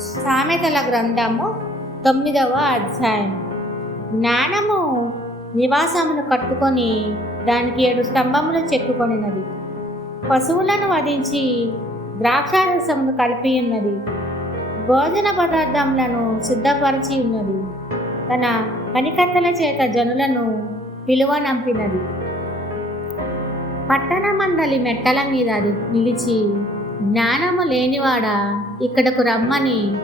సామెతల గ్రంథము తొమ్మిదవ అధ్యాయం. జ్ఞానము నివాసమును కట్టుకొని దానికి ఏడు స్తంభములు చెక్కుకొనినది. పశువులను వధించి ద్రాక్షారసమును కలిపి ఉన్నది. భోజన పదార్థములను సిద్ధపరిచి ఉన్నది. తన పనికత్తల చేత జనులను పిలువనంపినది పట్టణ మండలి మెట్టల మీద అది నిలిచి జ్ఞానము లేనివాడా? ఇక్కడకు రమ్మని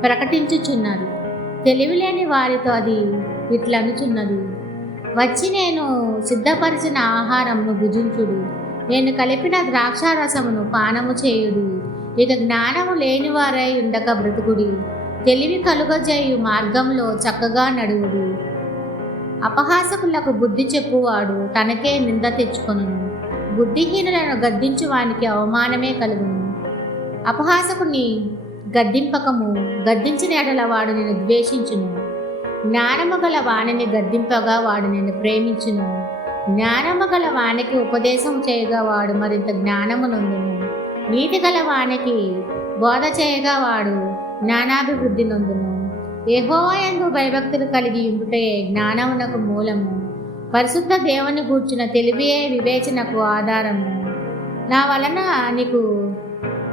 ప్రకటించుచున్నారు. తెలివి లేని వారితో అది ఇట్లనుచున్నది. వచ్చి నేను సిద్ధపరిచిన ఆహారంను భుజించుడు. నేను కలిపిన ద్రాక్షారసమును పానము చేయుడు. ఇక జ్ఞానము లేనివారై ఉండక బ్రతుకుడి. తెలివి కలుగజేయు మార్గంలో చక్కగా నడువుడు. అపహాసకులకు బుద్ధి చెప్పువాడు తనకే నింద తెచ్చుకొను బుద్ధిహీనులను గద్దించు వానికి అవమానమే కలుగును. అపహాసకుని గద్దింపకము గద్దించిన ఎడల వాడు నేను ద్వేషించును. జ్ఞానము గల వాణిని గద్దింపగా వాడు నేను ప్రేమించును. జ్ఞానము గల వానికి ఉపదేశం చేయగా వాడు మరింత జ్ఞానమునందును నీతి గల వానికి బోధ చేయగా వాడు జ్ఞానాభివృద్ధి నొందును. యెహోవాయందు భయభక్తులు కలిగి ఉండుటే జ్ఞానమునకు మూలము. పరిశుద్ధ దేవుని గూర్చిన తెలివియే వివేచనకు ఆధారము. నా వలన నీకు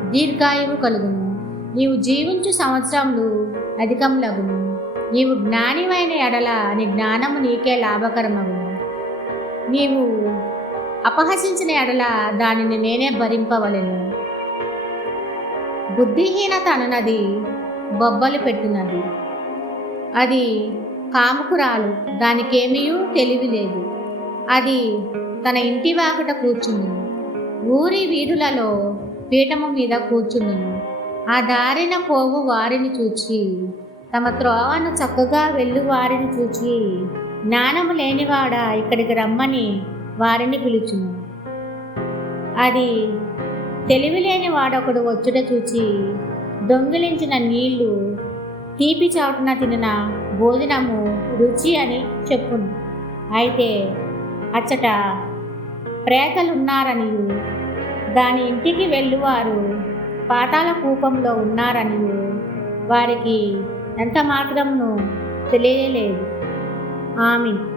దీర్ఘాయువు కలుగును. నీవు జీవించు సంవత్సరములు అధికములగును. నీవు జ్ఞానివైన ఎడల నీ జ్ఞానము నీకే లాభకరమగును. నీవు అపహసించిన ఎడల దానిని నేనే భరింపవలెను. బుద్ధిహీనత అనునది బొబ్బలు పెట్టినది. అది కాముకురాలు. దానికేమీ తెలివి లేదు. అది తన ఇంటి వాకుట కూర్చుంది. ఊరి వీధులలో పీఠము మీద కూర్చుంది. ఆ దారిన పోవు వారిని చూచి తమ త్రోవను చక్కగా వెళ్ళు వారిని చూచి జ్ఞానము లేనివాడ ఇక్కడికి రమ్మని వారిని పిలుచును అది తెలివి లేని వాడొకడు వచ్చుట చూచి దొంగిలించిన నీళ్ళు తీపి చాటున తినిన భోజనము రుచి అని చెప్పును. అయితే అచ్చట ప్రేతలున్నారనియు. దాని ఇంటికి వెళ్ళువారు పాతాల కూపంలో ఉన్నారనియు. వారికి ఎంత మాత్రమును తెలియలేదు. ఆమె